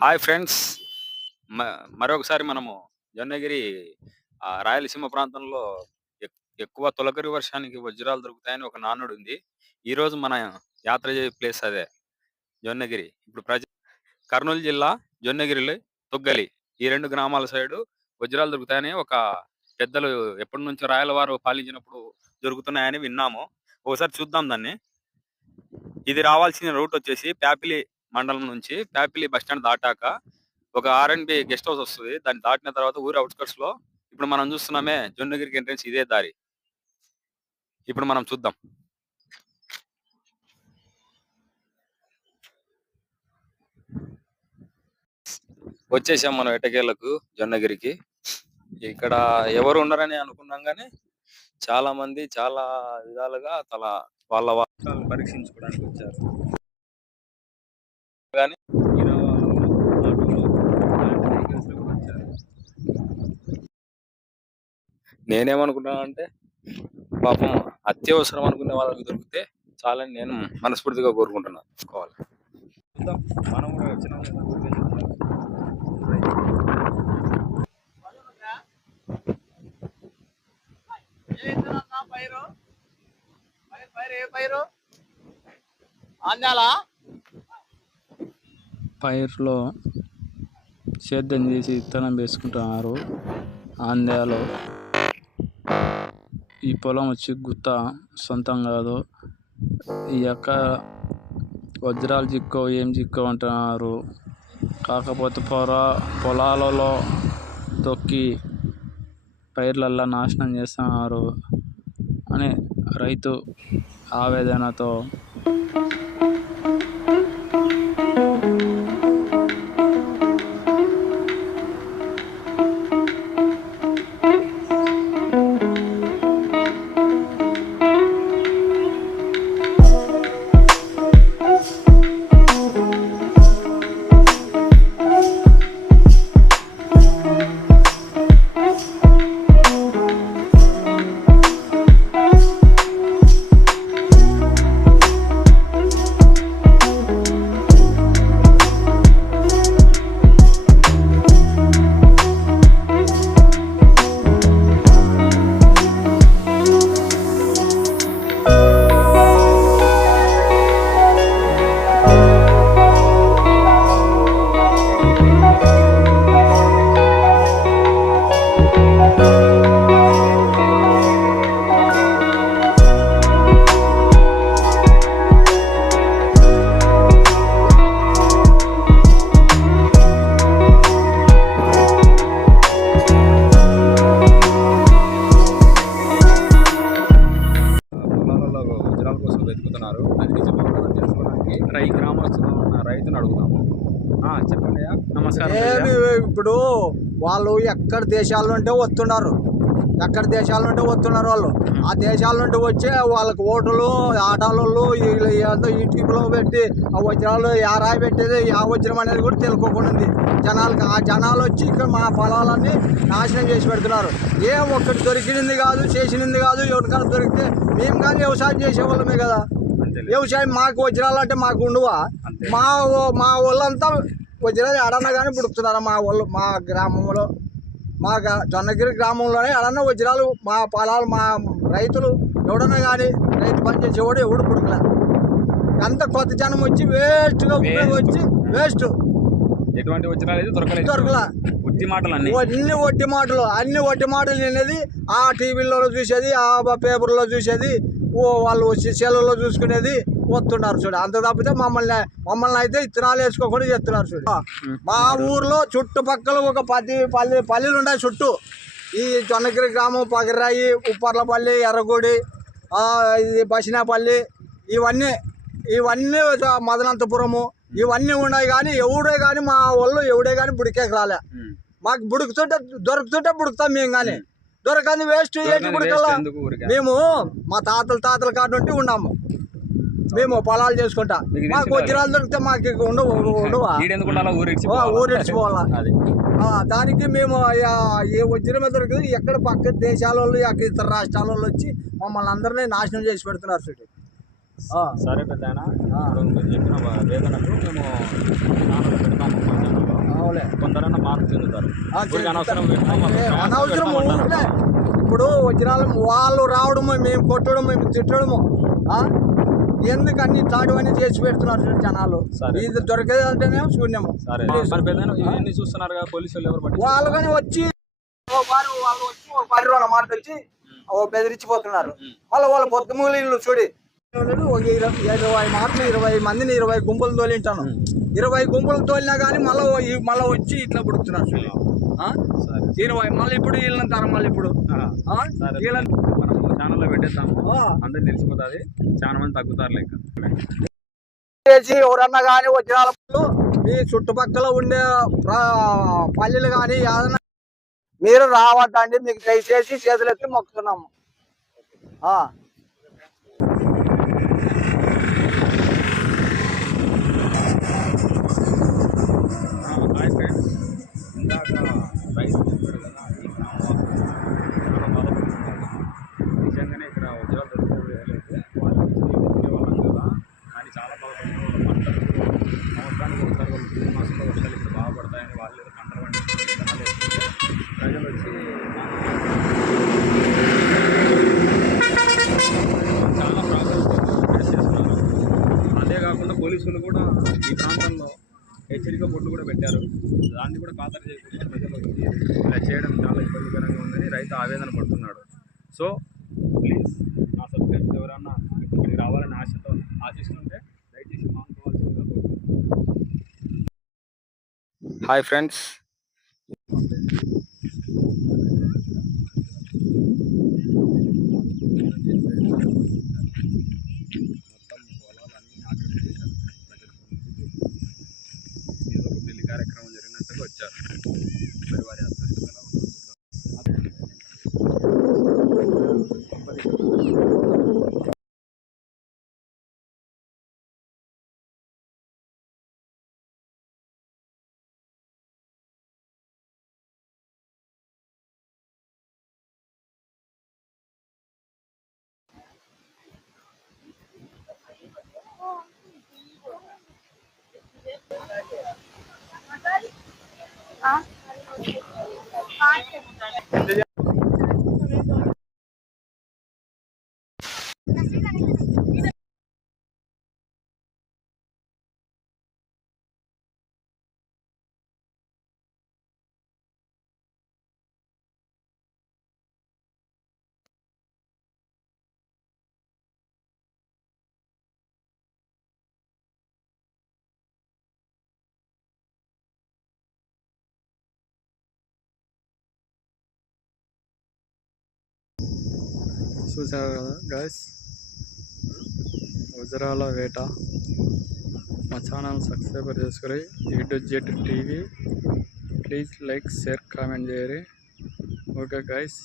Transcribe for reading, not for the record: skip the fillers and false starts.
Hi friends. మరొకసారి మనము జొన్నగిరి రాయలసీమ ప్రాంతంలో ఎక్కువ తొలకరి వర్షానికి వజ్రాలు దొరుకుతాయని ఒక నానుడు ఉంది. ఈరోజు మన యాత్ర చేసే ప్లేస్ అదే జొన్నగిరి. ఇప్పుడు కర్నూలు జిల్లా జొన్నగిరిలో తొగ్గలి ఈ 2 గ్రామాల సైడు వజ్రాలు దొరుకుతాయని ఒక పెద్దలు ఎప్పటినుంచో రాయలవారు పాలించినప్పుడు దొరుకుతున్నాయని విన్నాము. ఒకసారి చూద్దాం దాన్ని. ఇది రావాల్సిన రూట్ వచ్చేసి ప్యాపిలి మండలం నుంచి ప్యాపిలి బస్టాండ్ దాటాక ఒక ఆర్ఎన్బి గెస్ట్ హౌస్ వస్తుంది. దాన్ని దాటిన తర్వాత ఊరి అవుట్స్కట్స్ లో ఇప్పుడు మనం చూస్తున్నామే జొన్నగిరికి ఎంట్రెన్స్ ఇదే దారి. ఇప్పుడు మనం చూద్దాం. వచ్చేసాం మనం ఎటకేళ్లకు జొన్నగిరికి. ఇక్కడ ఎవరు ఉండరని అనుకున్నాం కానీ చాలా మంది చాలా విధాలుగా వాళ్ళ వాస్తవాలను పరీక్షించుకోవడానికి వచ్చారు. కానీ నేనేమనుకుంటున్నా అంటే పాపం అత్యవసరం అనుకునే వాళ్ళకి దొరికితే చాలని నేను మనస్ఫూర్తిగా కోరుకుంటున్నాను. మనం కూడా వచ్చినాం. పైరులో సేద్యం చేసి విత్తనం వేసుకుంటున్నారు. ఆంధ్యాలో ఈ పొలం వచ్చి గుత్త సొంతం కాదు. ఈ యొక్క వజ్రాలు చిక్కో ఏం చిక్కో అంటున్నారు. కాకపోతే పొలాలలో తొక్కి పైర్లల్లా నాశనం చేస్తున్నారు అని రైతు ఆవేదనతో వెతుకుతున్నారు. అది నిజమో కాదో తెలుసుకోవడానికి ఈ గ్రామస్తులు ఉన్న రైతును అడుగుదాము. చెప్పండి. నమస్కారం. ఇప్పుడు వాళ్ళు ఎక్కడ దేశాల నుండి వస్తున్నారు, వాళ్ళు ఆ దేశాల నుండి వచ్చి వాళ్ళకి ఓటలు ఆటోళ్ళు యూట్యూబ్లో పెట్టి ఆ వజ్రాలు రాయి పెట్టేది ఆ వజ్రం అనేది కూడా తెలుసుకోకుండా ఉంది జనాలకి. ఆ జనాలు వచ్చి ఇక్కడ మా పొలాలన్నీ నాశనం చేసి పెడుతున్నారు. ఒక్కటి దొరికింది కాదు, చేసినది కాదు. ఎవరికైనా దొరికితే మేము కానీ వ్యవసాయం చేసేవాళ్ళమే కదా. వ్యవసాయం మాకు వజ్రాలు అంటే మాకు ఉండవా? మా వాళ్ళంతా వజ్రాలు ఎడన్నా కానీ పుడుతున్నారు. మా వాళ్ళు మా గ్రామంలో, మా జొన్నగిరి గ్రామంలోనే ఎడన్నా వజ్రాలు మా పొలాలు మా రైతులు ఎవడన్నా కానీ రైతు పని చేసేవాడు ఎవడు పుడుకులే. అంత కొత్త జనం వచ్చి వేస్ట్గా వచ్చి వేస్ట్. ఎటువంటి వజ్రాలు దొరకలే. అన్ని ఒట్టి మాటలు అనేది ఆ టీవీలో చూసేది, ఆ పేపర్లో చూసేది, వాళ్ళు వచ్చి సెలవులో చూసుకునేది వస్తున్నారు చూడు. అంత తప్పితే మమ్మల్ని అయితే ఇత్తనాలు వేసుకోకుండా చేస్తున్నారు చూడు. మా ఊర్లో చుట్టుపక్కల ఒక 10 పల్లెలు ఉన్నాయి చుట్టూ. ఈ జొన్నగిరి గ్రామం, పగిరాయి, ఉప్పర్లపల్లి, ఎర్రగుడి, ఇది బసినాపల్లి, ఇవన్నీ మదనంతపురము ఇవన్నీ ఉన్నాయి. కానీ మా వాళ్ళు ఎవడే కానీ బుడికేకి రాలే. మాకు దొరుకుతుంటే బుడుకుతాం మేము. కానీ దొరకంది వేస్ట్. ఏంటి బుడకల్లా మేము మా తాతల కాడ నుండి ఉన్నాము. మేము పొలాలు చేసుకుంటా. మాకు వజ్రాలు దొరికితే మాకు ఉండవా? ఊరిడిచిపోవాలా? దానికి మేము ఏ వజ్రమే దొరికింది ఎక్కడ పక్క దేశాల వాళ్ళు, ఇతర రాష్ట్రాల వాళ్ళు వచ్చి మమ్మల్ని అందరినీ నాశనం చేసి పెడుతున్నారు చూడు. సరే పెద్ద చెప్పిన వేదనకు మేము పెడతాము. మార్పు చెందుతారు. ఊరికి అనవసరం అనవసరం ఊరికే ఇప్పుడు వజ్రాలు వాళ్ళు రావడము మేము కొట్టడము మేము తిట్టడము ఎందుకు అన్ని ఇట్లాంటివన్నీ చేసి పెడుతున్నారు జనాలు. ఇది దొరికేదంటేనే శూన్యము. చూస్తున్నారు కదా పోలీసులు ఎవరు వాళ్ళు కానీ వచ్చి వాళ్ళు వచ్చి ఒక 10 రోజుల మాట వచ్చి బెదిరించిపోతున్నారు. మళ్ళీ వాళ్ళ పొద్దుమూలీళ్ళు చూడి 20 మాటలు 20 మందిని 20 గుంపులు తోలింటాను. 20 గుంపులు తోలినా కానీ మళ్ళీ వచ్చి ఇట్లా పుడుతున్నారు చూడు. 20 మళ్ళీ ఇప్పుడు వీళ్ళంటారు. మళ్ళీ ఇప్పుడు మనం ఛానల్లో పెట్టేస్తాము, అందరికి తెలిసిపోతుంది. చాలా మంది తగ్గుతారు లెక్క. ఎవరన్నా కానీ వజ్రాల మీ చుట్టుపక్కల ఉండే పల్లెలు కానీ ఏదైనా మీరు రావద్దండి, మీకు దయచేసి చేతులెత్తి మొక్కుతున్నాము. ఇందాక రైతు చెప్పాడు కదా, ఈ గ్రామవాసులు చాలా బాధపడుతున్నారు. నిజంగానే ఇక్కడ వజ్రాలు దొరుకుతలేదు, వాళ్ళు వచ్చే వాళ్ళం కదా, కానీ చాలా బాధపడుతున్నారు. పంటలు సంవత్సరానికి ఒకసారి వాళ్ళు జూన్ మాసంలో వర్షాలు ఇక్కడ బాగా పడతాయని వాళ్ళు ఏదో పంటలు పండించుకొని విత్తనాలు వేస్తుంటే ప్రజలు వచ్చి చాలా ప్రాబ్లమ్స్ ఫేస్ చేస్తున్నారు. అంతేకాకుండా పోలీసులు కూడా ఈ ప్రాంతంలో హెచ్చరిక బోర్డులు కూడా పెట్టారు. దాన్ని కూడా ఖాతరు చేయకుండా ప్రజలు వచ్చి ఇలా చేయడం చాలా ఇబ్బందికరంగా ఉందని రైతు ఆవేదన పడుతున్నాడు. సో ప్లీజ్ నా సబ్స్క్రైబర్స్ ఎవరన్నా ఇక్కడికి రావాలని ఆశిస్తుంటే దయచేసి మానుకోవాల్సిందిగా కోరుకుంటున్నాను. హాయ్ ఫ్రెండ్స్, మొత్తం పొలాలన్నీ ఆక్రమించేశారు ప్రజలు. ఏదో ఒక పెళ్లి కార్యక్రమం జరిగినట్టుగా వచ్చారు. మరి వారి అదృష్టం ఎలా ఉందో చూద్దాం. చూసారు కదా గైస్, వజ్రాల వేట. మా ఛానల్ సబ్స్క్రైబ్ చేసుకుని A to Z TV. Please like, share, comment చేయరు. Okay guys.